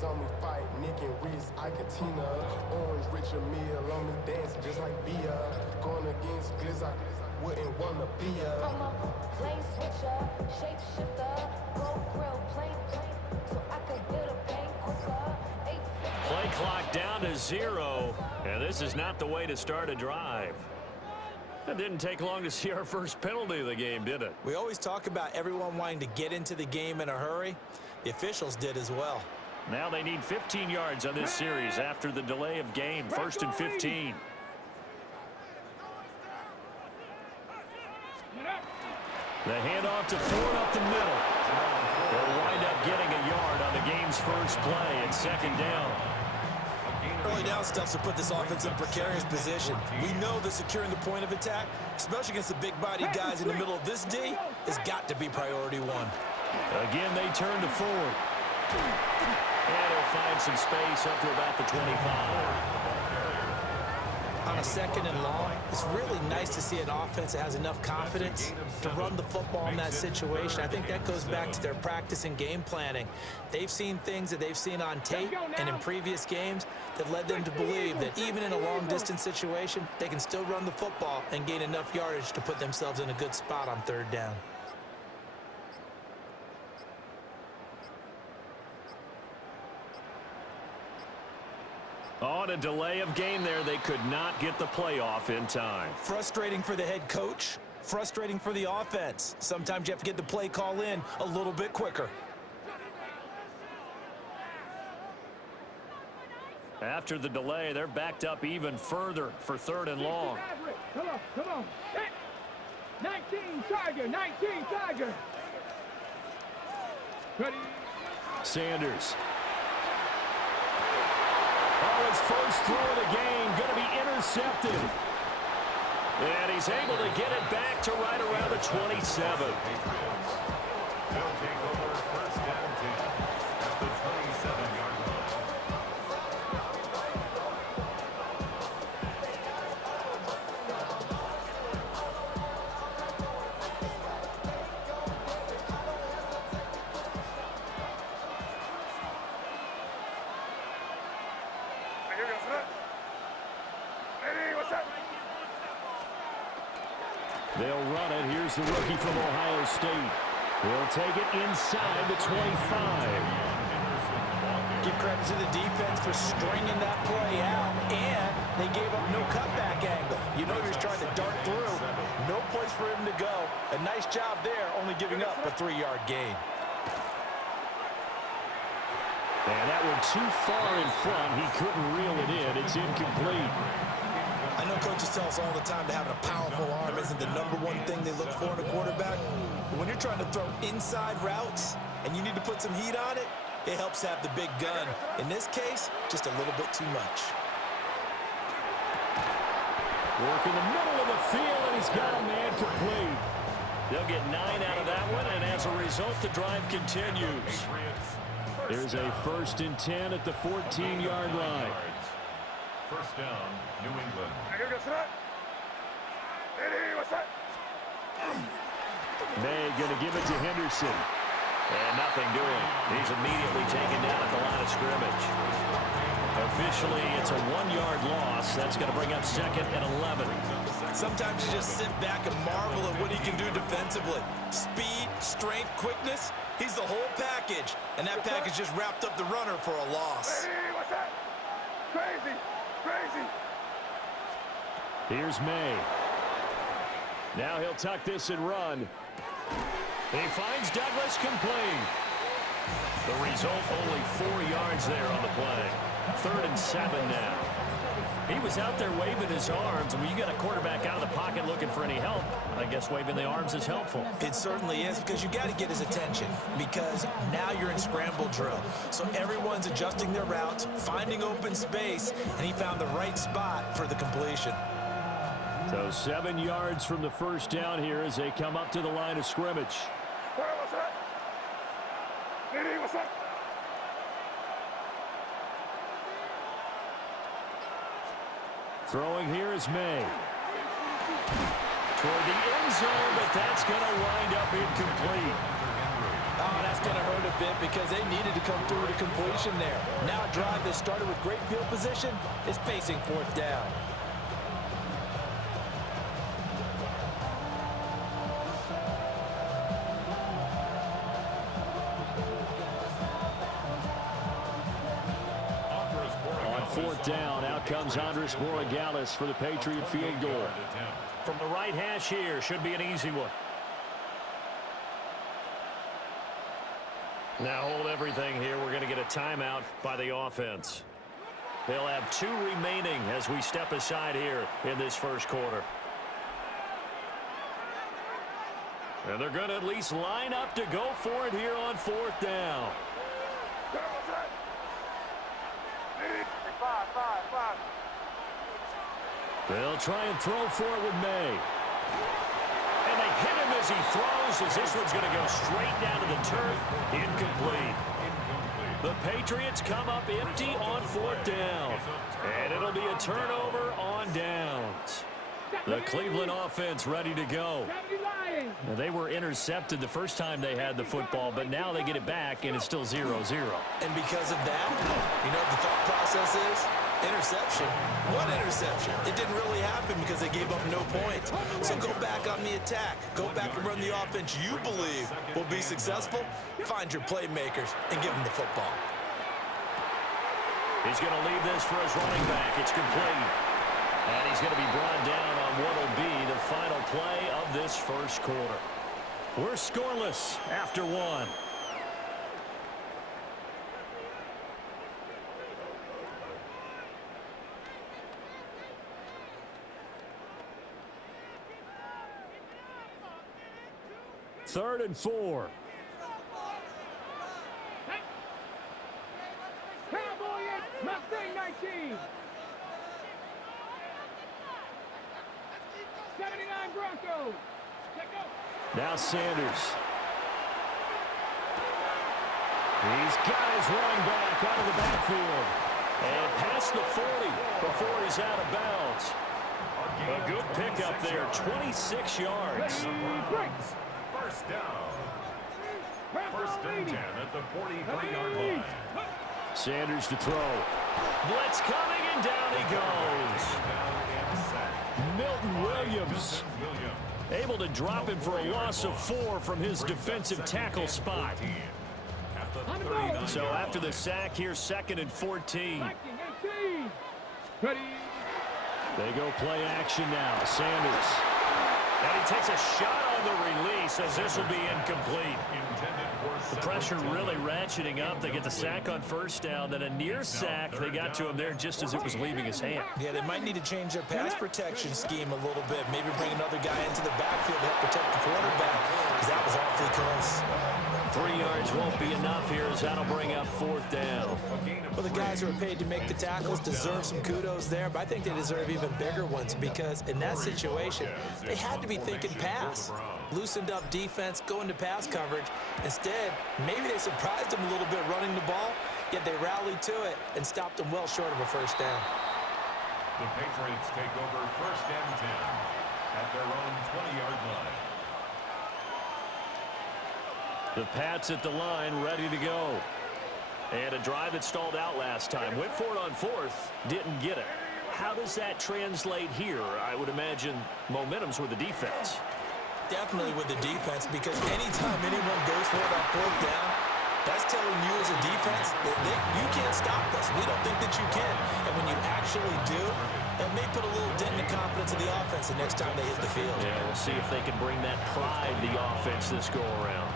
Diamonds on me fight, Nick and Reese, Ike and Tina. Orange Richard Mill on me dancing just like Bia. Going against Glizz, I wouldn't wanna be a. I'm a lane switcher, shapeshifter, go grill, plane, so I could build a paint quicker. Play clock down to 0, and this is not the way to start a drive. It didn't take long to see our first penalty of the game, did it? We always talk about everyone wanting to get into the game in a hurry. The officials did as well. Now they need 15 yards on this series after the delay of game. 1st and 15. The handoff to Ford up the middle. They'll wind up getting a yard on the game's first play at 2nd down. Early down stuff to put this offense in a precarious position. We know that securing the point of attack, especially against the big-bodied guys in the middle of this D, has got to be priority one. Again, they turn to Ford. And he'll find some space up to about the 25. On a 2nd and long, it's really nice to see an offense that has enough confidence to run the football in that situation. I think that goes back to their practice and game planning. They've seen things that they've seen on tape and in previous games that led them to believe that even in a long-distance situation, they can still run the football and gain enough yardage to put themselves in a good spot on 3rd down. On a delay of game there, they could not get the playoff in time. Frustrating for the head coach, frustrating for the offense. Sometimes you have to get the play call in a little bit quicker. After the delay, they're backed up even further for 3rd and long. Come on. 19 Tiger, 19 Tiger. Ready. Sanders. Oh, his first throw of the game going to be intercepted. And he's able to get it back to right around the 27. They'll take over 1st down 10 at the 27-yard line. They'll run it. Here's the rookie from Ohio State. He'll take it inside the 25. Give credit to the defense for stringing that play out, and they gave up no cutback angle. You know you're trying to dart through. No place for him to go. A nice job there, only giving up a 3-yard gain. And that one too far in front. He couldn't reel it in. It's incomplete. I know coaches tell us all the time that having a powerful arm isn't the #1 thing they look for in a quarterback. But when you're trying to throw inside routes and you need to put some heat on it, it helps have the big gun. In this case, just a little bit too much. Work in the middle of the field, and he's got a man complete. They'll get 9 out of that one, and as a result, the drive continues. There's a 1st and 10 at the 14-yard line. 1st down, New England. May going to give it to Henderson. And nothing doing. He's immediately taken down at the line of scrimmage. Officially, it's a 1-yard loss. That's going to bring up 2nd and 11. Sometimes you just sit back and marvel at what he can do defensively. Speed, strength, quickness, he's the whole package. And that package just wrapped up the runner for a loss. Hey, what's that? Crazy. Here's May. Now he'll tuck this and run. He finds Douglas complete. The result, only 4 yards there on the play. 3rd and 7 now. He was out there waving his arms. When you got a quarterback out of the pocket looking for any help, I guess waving the arms is helpful. It certainly is, because you got to get his attention, because now you're in scramble drill. So everyone's adjusting their routes, finding open space, and he found the right spot for the completion. So 7 yards from the 1st down here as they come up to the line of scrimmage. What's that? Hey, what's that? Throwing here is May. Toward the end zone, but that's going to wind up incomplete. Oh, that's going to hurt a bit because they needed to come through with a completion there. Now a drive that started with great field position is facing fourth down. On fourth down, out comes Andres Borregales for the Patriot field goal. From the right hash here, should be an easy one. Now hold everything here. We're going to get a timeout by the offense. They'll have 2 remaining as we step aside here in this first quarter. And they're going to at least line up to go for it here on fourth down. They'll try and throw for it with May. And they hit him as he throws, as this one's going to go straight down to the turf. Incomplete. The Patriots come up empty on fourth down. And it'll be a turnover on downs. The Cleveland offense ready to go. Now, they were intercepted the first time they had the football, but now they get it back, and it's still 0-0. And because of that, you know what the thought process is? Interception. What interception? It didn't really happen because they gave up no points. So go back on the attack. Go back and run the offense you believe will be successful. Find your playmakers and give them the football. He's going to leave this for his running back. It's complete. And he's going to be brought down on what will be the final play of this first quarter. We're scoreless after 1. Third and 4. Cowboys, Mustang 19. 79 Broncos. Now Sanders. He's got his running back out of the backfield. And past the 40 before he's out of bounds. A good pickup there, 26 yards. First down. First and 10 at the 43-yard line. Sanders to throw. Blitz coming, and down he goes. Milton Williams able to drop him for a loss of 4 from his defensive tackle spot. So after the sack, here's 2nd and 14. They go play action now. Sanders. And he takes a shot on the release as this will be incomplete. The pressure really ratcheting up. They get the sack on first down. Then a near sack. They got to him there just as it was leaving his hand. Yeah, they might need to change their pass protection scheme a little bit. Maybe bring another guy into the backfield to help protect the quarterback, because that was awfully close. 3 yards won't be enough here as that'll bring up fourth down. Well, the guys who are paid to make the tackles deserve some kudos there, but I think they deserve even bigger ones because in that situation, they had to be thinking pass. Loosened up defense, going to pass coverage. Instead, maybe they surprised them a little bit running the ball, yet they rallied to it and stopped them well short of a first down. The Patriots take over first and 10 at their own 20-yard line. The Pats at the line, ready to go. And a drive that stalled out last time. Went for it on fourth, didn't get it. How does that translate here? I would imagine momentum's with the defense. Definitely with the defense, because anytime anyone goes for it on fourth down, that's telling you as a defense that you can't stop us. We don't think that you can. And when you actually do, it may put a little dent in the confidence of the offense the next time they hit the field. Yeah, we'll see if they can bring that pride to the offense this go around.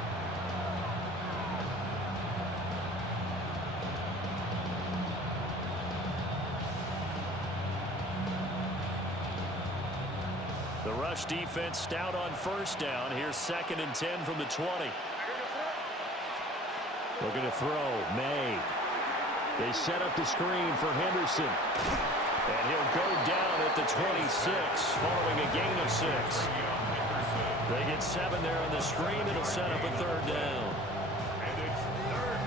The rush defense stout on first down. Here's 2nd and 10 from the 20. Looking to throw. May. They set up the screen for Henderson. And he'll go down at the 26 following a gain of 6. They get 7 there on the screen. It'll set up a third down. And it's third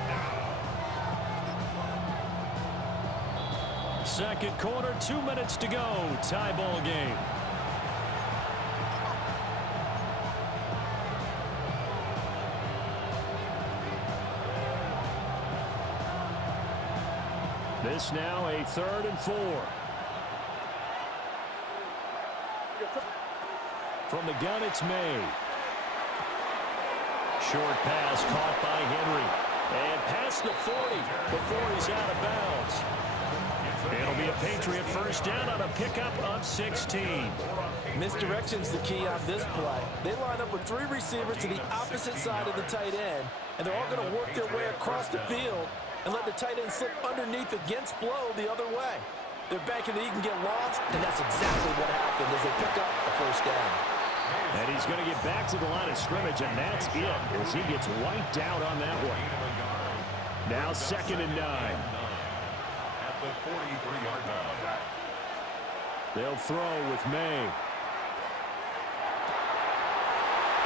down. Second quarter, 2 minutes to go. Tie ball game. This now a 3rd and 4. From the gun, it's May. Short pass caught by Henry. And past the 40 before he's out of bounds. It'll be a Patriot first down on a pickup of 16. Misdirection's the key on this play. They line up with 3 receivers to the opposite side of the tight end, and they're all going to work their way across the field and let the tight end slip underneath against flow the other way. They're banking that he can get lost, and that's exactly what happened as they pick up the first down. And he's going to get back to the line of scrimmage, and that's it as he gets wiped out on that one. Now 2nd and 9. At the 43-yard line. They'll throw with May.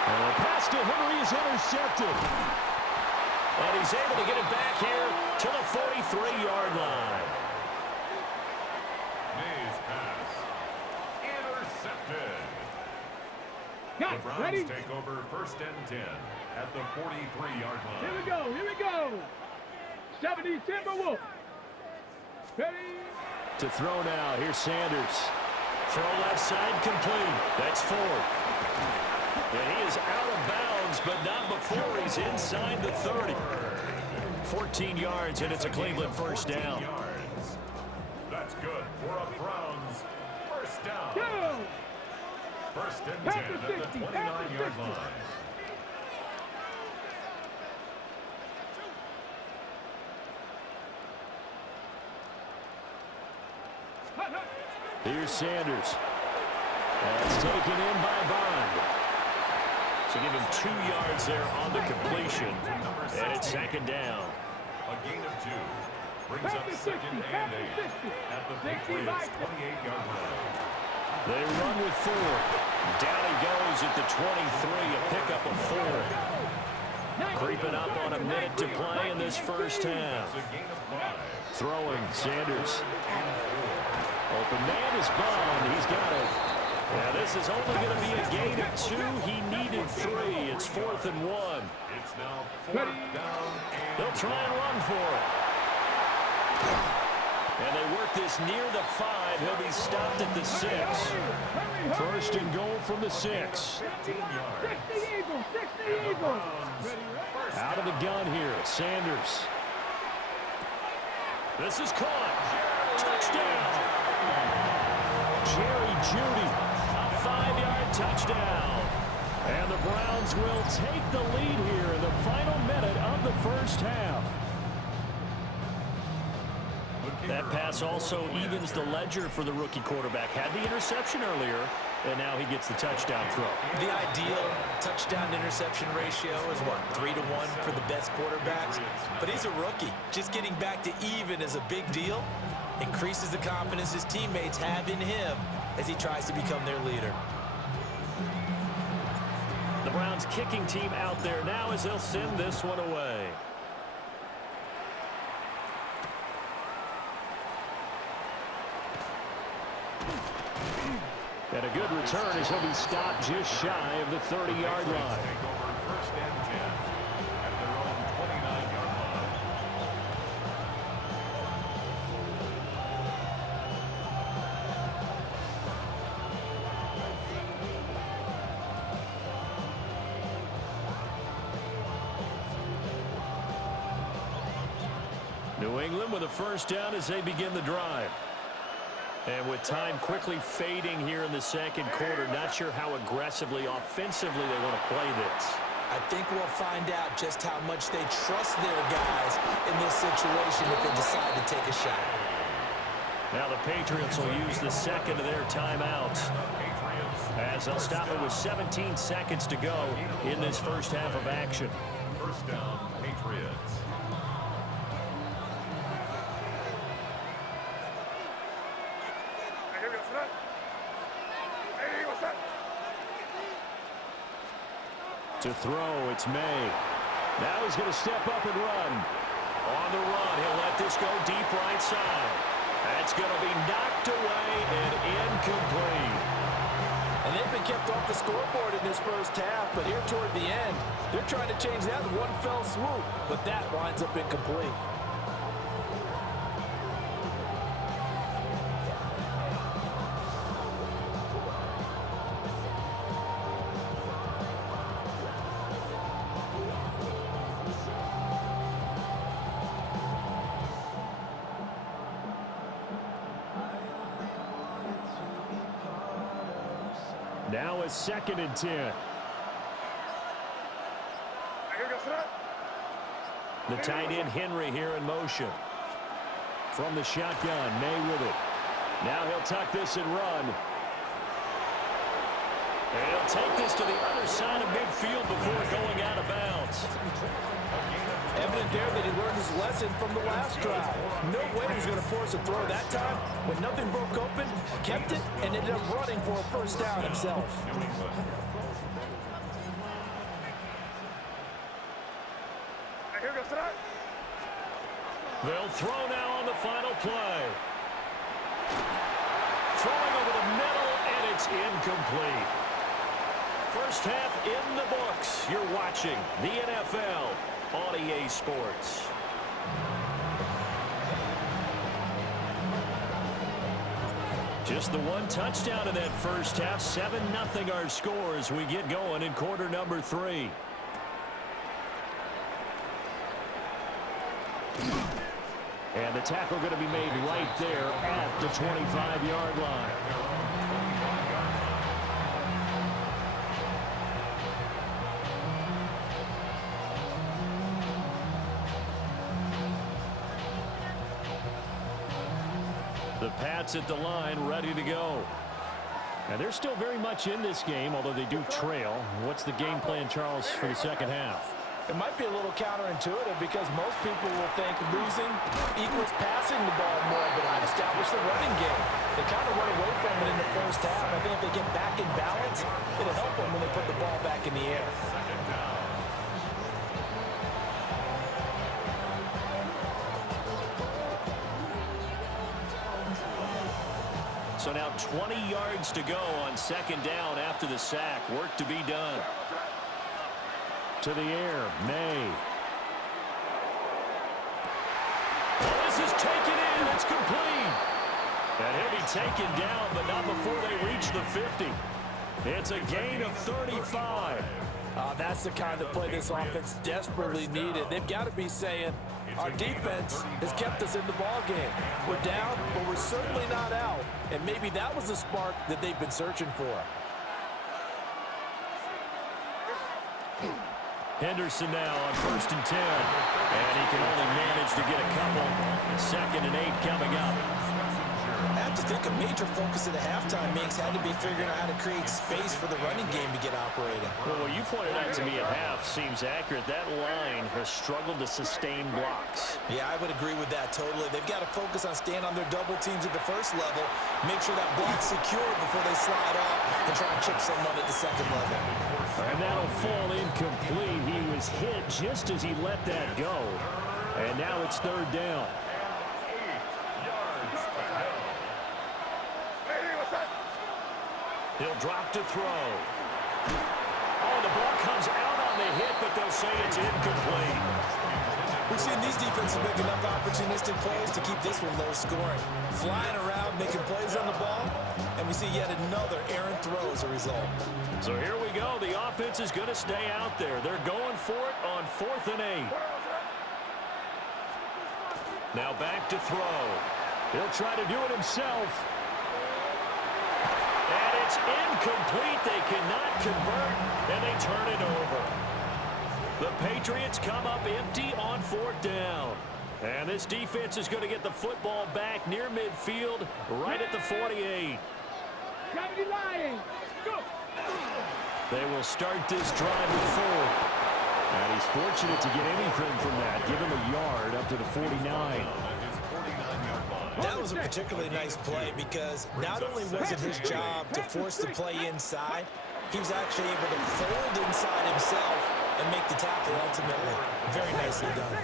And the pass to Henry is intercepted. And he's able to get it back here to the 43-yard line. May's pass. Intercepted. Got The it. Browns Ready? take over 1st and 10 at the 43-yard line. Here we go. Here we go. 70 Timberwolves. Ready? To throw now, here's Sanders. Throw left side complete. That's Ford. And he is out of bounds, but not before he's inside the 30. 14 yards, and it's a Cleveland first down. Yards. That's good for a Browns first down. Go. 1st and 10 Past the at the 60, 29-yard line. Here's Sanders. That's taken in by Bond. So give him 2 yards there on the completion. And it's 2nd down. A gain of 2. Brings up 2nd and 8 at the Patriots' 28-yard line. They run with 4. Down he goes at the 23, a pickup of 4. Creeping up on a minute to play in this first half. It's a gain of 5. Throwing, Sanders. Open man is Bond. He's got it. Now this is only going to be a gain of 2. He needed 3. It's 4th and 1. It's now 4th down and They'll try and run for it. And they work this near the 5. He'll be stopped at the 6. 1st and goal from the 6. 15 yards. 60 Eagles. 60 Eagles. Out of the gun here, Sanders. This is caught. Touchdown. Jerry Jeudy, a 5-yard touchdown. And the Browns will take the lead here in the final minute of the first half. That pass also evens the ledger for the rookie quarterback. Had the interception earlier, and now he gets the touchdown throw. The ideal touchdown-interception ratio is, what, 3 to 1 for the best quarterbacks? But he's a rookie. Just getting back to even is a big deal. Increases the confidence his teammates have in him as he tries to become their leader. The Browns kicking team out there now as they'll send this one away. And a good return as he'll be stopped just shy of the 30-yard line. Take over 1st and 10 at their own 29-yard line. New England with a first down as they begin the drive. And with time quickly fading here in the 2nd quarter, not sure how aggressively, offensively they want to play this. I think we'll find out just how much they trust their guys in this situation if they decide to take a shot. Now the Patriots will use the 2nd of their timeouts as they'll stop it with 17 seconds to go in this first half of action. First down, Patriots. To throw, it's May. Now he's going to step up and run. On the run, he'll let this go deep right side. That's going to be knocked away and incomplete. And they've been kept off the scoreboard in this first half, but here toward the end, they're trying to change that in one fell swoop, but that winds up incomplete. Now a 2nd and 10. The tight end Henry here in motion. From the shotgun, May with it. Now he'll tuck this and run. And he'll take this to the other side of midfield before going out of bounds. Evident there that he learned his lesson from the last drive. No way he was going to force a throw that time. When nothing broke open, kept it, and ended up running for a first down himself. They'll throw now on the final play. Throwing over the middle, and it's incomplete. First half in the books. You're watching the NFL on EA Sports. Just the one touchdown in that first half. 7-0 our score as we get going in quarter number 3. And the tackle going to be made right there at the 25-yard line. The Pats at the line, ready to go. And they're still very much in this game, although they do trail. What's the game plan, Charles, for the second half? It might be a little counterintuitive because most people will think losing equals passing the ball more, but I'd establish the running game. They kind of run away from it in the first half. I think if they get back in balance, it'll help them when they put the ball back in the air. So now 20 yards to go on 2nd down after the sack. Work to be done. To the air, May. Well, this is taken in. It's complete. And he'll be taken down, but not before they reach the 50. It's a gain of 35. That's the kind of play this offense desperately needed. They've got to be saying, our defense has kept us in the ball game. We're down, but we're certainly not out. And maybe that was the spark that they've been searching for. Henderson now on 1st and 10. And he can only manage to get a couple. 2nd and 8 coming up. I have to think a major focus at the halftime mix had to be figuring out how to create space for the running game to get operating. Well, what you pointed out to me at half seems accurate. That line has struggled to sustain blocks. Yeah, I would agree with that totally. They've got to focus on staying on their double teams at the first level, make sure that block's secure before they slide off and try and chip someone at the 2nd level. And that'll fall incomplete. He was hit just as he let that go. And now it's 3rd down. He'll drop to throw. Oh, the ball comes out on the hit, but they'll say it's incomplete. We've seen these defenses make enough opportunistic plays to keep this one low scoring. Flying around, making plays on the ball, and we see yet another errant throw as a result. So here we go. The offense is going to stay out there. They're going for it on 4th and 8. Now back to throw. He'll try to do it himself. And it's incomplete. They cannot convert, and they turn it over. The Patriots come up empty on 4th down. And this defense is going to get the football back near midfield, right at the 48. They will start this drive with 4. And he's fortunate to get anything from that. Give him a yard up to the 49. That was a particularly nice play because not only was it his job to force the play inside, he was actually able to fold inside himself and make the tackle ultimately. Very nicely done.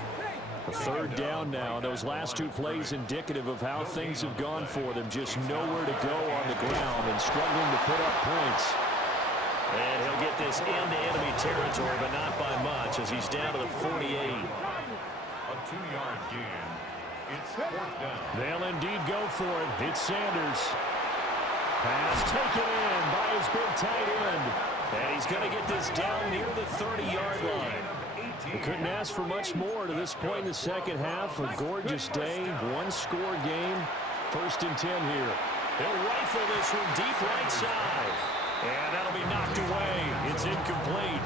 3rd down now. Those last 2 plays indicative of how things have gone for them. Just nowhere to go on the ground and struggling to put up points. And he'll get this into enemy territory, but not by much as he's down to the 48. A 2-yard gain. It's 4th down. They'll indeed go for it. It's Sanders. Pass taken in by his big tight end. And he's going to get this down near the 30-yard line. We couldn't ask for much more to this point in the second half. A gorgeous day, 1-score game. 1st and 10 here. He'll rifle this one deep right side. And that'll be knocked away. It's incomplete.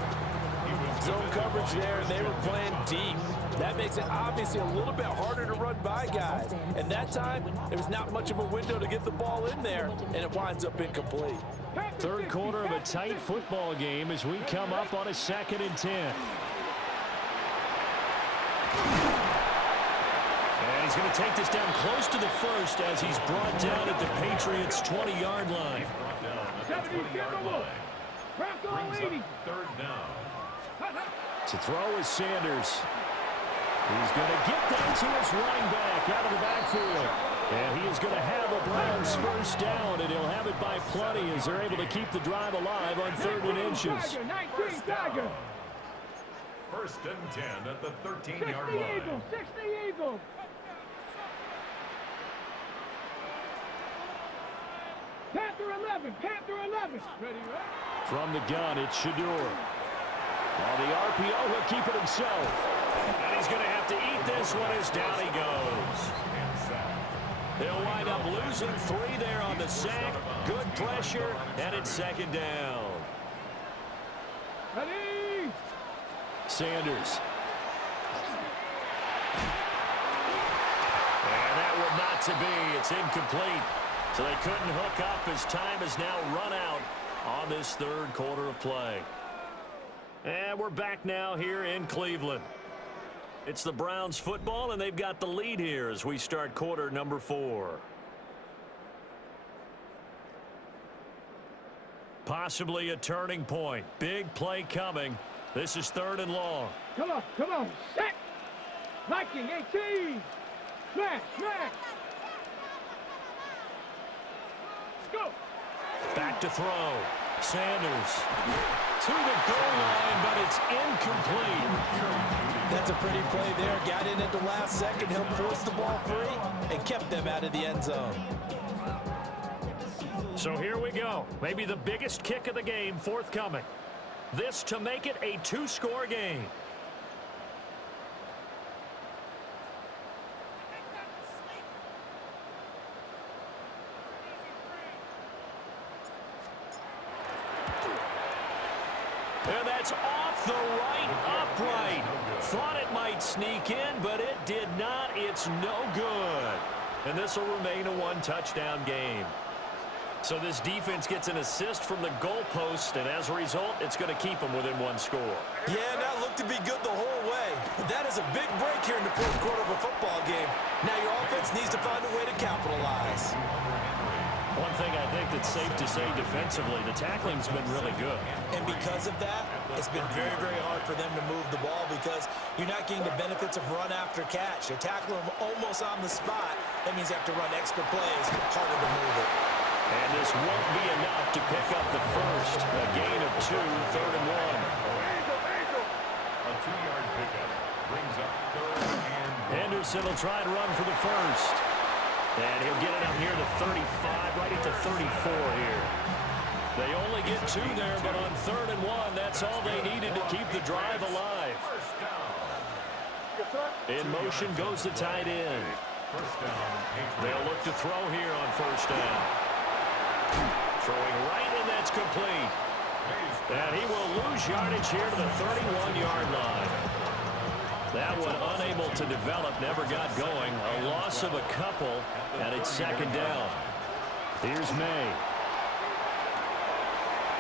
Zone coverage there, and they were playing deep. That makes it obviously a little bit harder to run by guys. And that time, there was not much of a window to get the ball in there, and it winds up incomplete. Third quarter of a tight football game as we come up on a 2nd and 10. And he's going to take this down close to the first as he's brought down at the Patriots' 20-yard line. 70-yard line. Third down. To throw is Sanders. He's going to get down to his running back out of the backfield. And he is going to have a Browns first down, and he'll have it by plenty as they're able to keep the drive alive on 3rd and inches. First and 10 at the 13-yard line. 60 Eagles. Panther 11. Ready, right? From the gun, it's Shador. On the RPO, he'll keep it himself. And he's going to have to eat this one as down he goes. He'll wind up losing 3 there on the sack. Good pressure, and it's 2nd down. Ready? Sanders. And that will not to be. It's incomplete. So they couldn't hook up as time has now run out on this 3rd quarter of play. And we're back now here in Cleveland. It's the Browns football, and they've got the lead here as we start quarter number 4. Possibly a turning point. Big play coming. This is 3rd and long. Come on. Set. Viking 18. Smash. Go. Back to throw. Sanders to the goal line, but it's incomplete. That's a pretty play there. Got in at the last second, helped force the ball free, and kept them out of the end zone. So here we go. Maybe the biggest kick of the game forthcoming. This to make it a 2-score game. And that's off the right upright. Thought it might sneak in, but it did not. It's no good. And this will remain a 1-touchdown game. So this defense gets an assist from the goalpost, and as a result, it's going to keep them within 1 score. Yeah, that looked to be good the whole way. But that is a big break here in the 4th quarter of a football game. Now your offense needs to find a way to capitalize. One thing I think that's safe to say defensively, the tackling's been really good. And because of that, it's been very, very hard for them to move the ball because you're not getting the benefits of run after catch. You're tackling them almost on the spot. That means you have to run extra plays, harder to move it. And this won't be enough to pick up the first. A gain of 2, 3rd and 1. A 2-yard pickup brings up 3rd and 1. Henderson will try and run for the first. And he'll get it up near the 35, right at the 34 here. They only get 2 there, but on 3rd and 1, that's all they needed to keep the drive alive. In motion goes the tight end. They'll look to throw here on 1st down. Throwing right, and that's complete. And he will lose yardage here to the 31-yard line. That one unable to develop, never got going. A loss of a couple, and it's 2nd down. Here's May.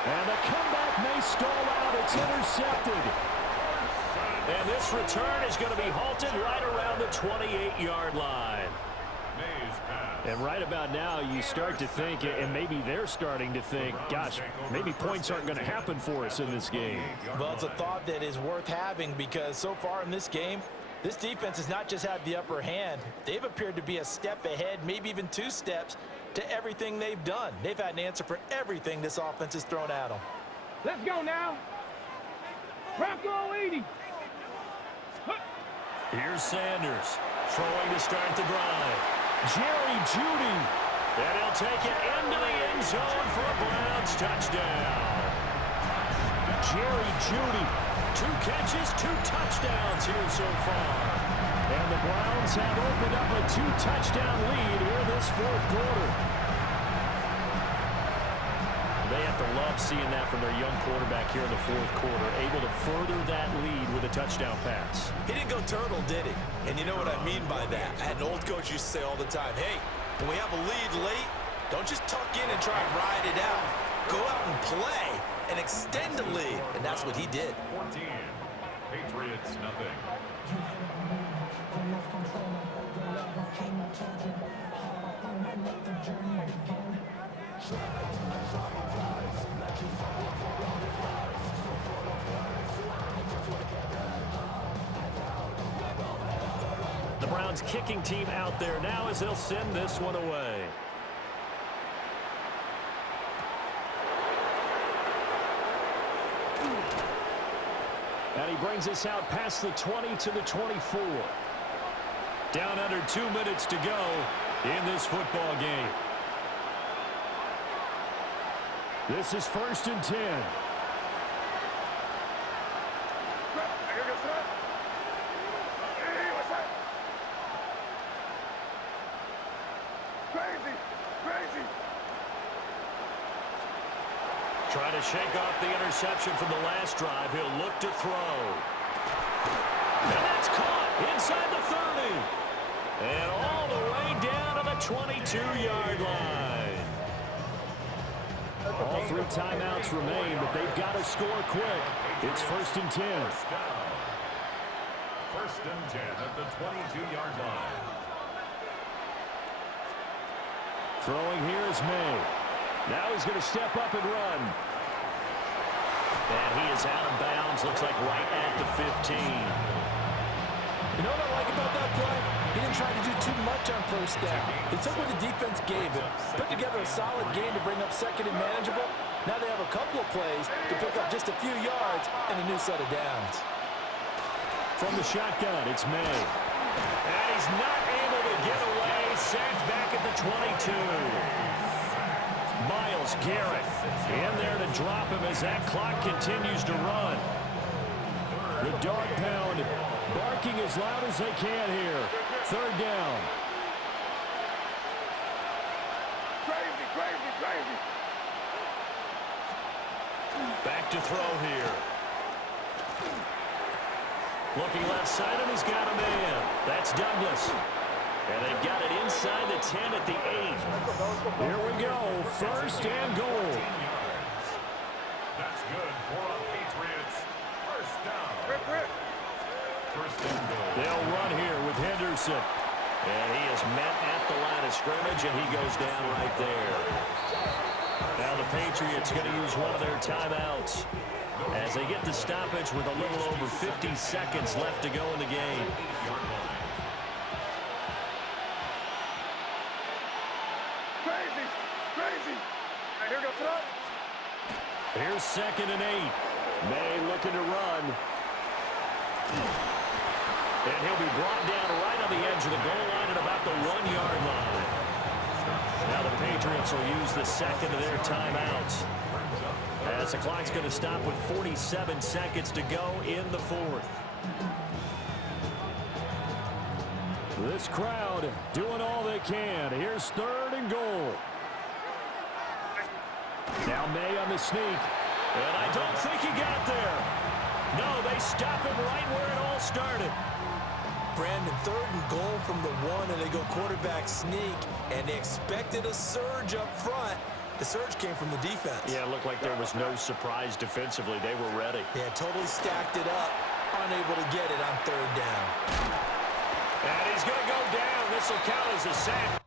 And the comeback may stall out. It's intercepted. And this return is going to be halted right around the 28-yard line. And right about now, you start to think, and maybe they're starting to think, gosh, maybe points aren't going to happen for us in this game. Well, it's a thought that is worth having because so far in this game, this defense has not just had the upper hand. They've appeared to be a step ahead, maybe even 2 steps to everything they've done. They've had an answer for everything this offense has thrown at them. Let's go now. Bronco 80. Here's Sanders throwing to start the drive. Jerry Jeudy, and he'll take it into the end zone for a Browns touchdown. Jerry Jeudy, 2 catches, 2 touchdowns here so far. And the Browns have opened up a 2-touchdown lead here this 4th quarter. They have to love seeing that from their young quarterback here in the fourth quarter, able to further that lead with a touchdown pass. He didn't go turtle, did he? And you know what I mean by that. I had an old coach used to say all the time, hey, when we have a lead late, don't just tuck in and try and ride it out. Go out and play and extend the lead. And that's what he did. 14. Patriots, nothing. The Browns kicking team out there now as they'll send this one away. And he brings us out past the 20 to the 24. Down under 2 minutes to go in this football game. This is 1st and 10. Trying to shake off the interception from the last drive. He'll look to throw. And that's caught inside the 30. And all the way down to the 22-yard line. All 3 timeouts remain, but they've got to score quick. It's 1st and 10. First and 10 at the 22-yard line. Throwing here is May. Now he's going to step up and run. And he is out of bounds. Looks like right at the 15. You know what I like about that play? He didn't try to do too much on first down. He took what the defense gave him, put together a solid game to bring up second and manageable. Now they have a couple of plays to pick up just a few yards and a new set of downs. From the shotgun, it's May. And he's not able to get away. Sacked back at the 22. Myles Garrett in there to drop him as that clock continues to run. The dog pound barking as loud as they can here. 3rd down. Crazy, crazy, crazy. Back to throw here. Looking left side, and he's got a man. That's Douglas. And they've got it inside the 10 at the 8. Here we go. 1st and goal. That's good for the Patriots. First down. First and goal. They'll run here with Henderson. And he is met at the line of scrimmage, and he goes down right there. Now the Patriots going to use one of their timeouts as they get the stoppage with a little over 50 seconds left to go in the game. Crazy, crazy. Right, here goes up. Here's 2nd and 8. May looking to run. And he'll be brought down right on the edge of the goal line at about the 1-yard line. Now the Patriots will use the second of their timeouts, as the clock's going to stop with 47 seconds to go in the 4th. This crowd doing all they can. Here's 3rd and goal. Now May on the sneak. And I don't think he got there. No, they stop him right where it all started. Brandon, 3rd and goal from the 1, and they go quarterback sneak, and they expected a surge up front. The surge came from the defense. Yeah, it looked like there was no surprise defensively. They were ready. Yeah, totally stacked it up, unable to get it on 3rd down. And he's going to go down. This will count as a sack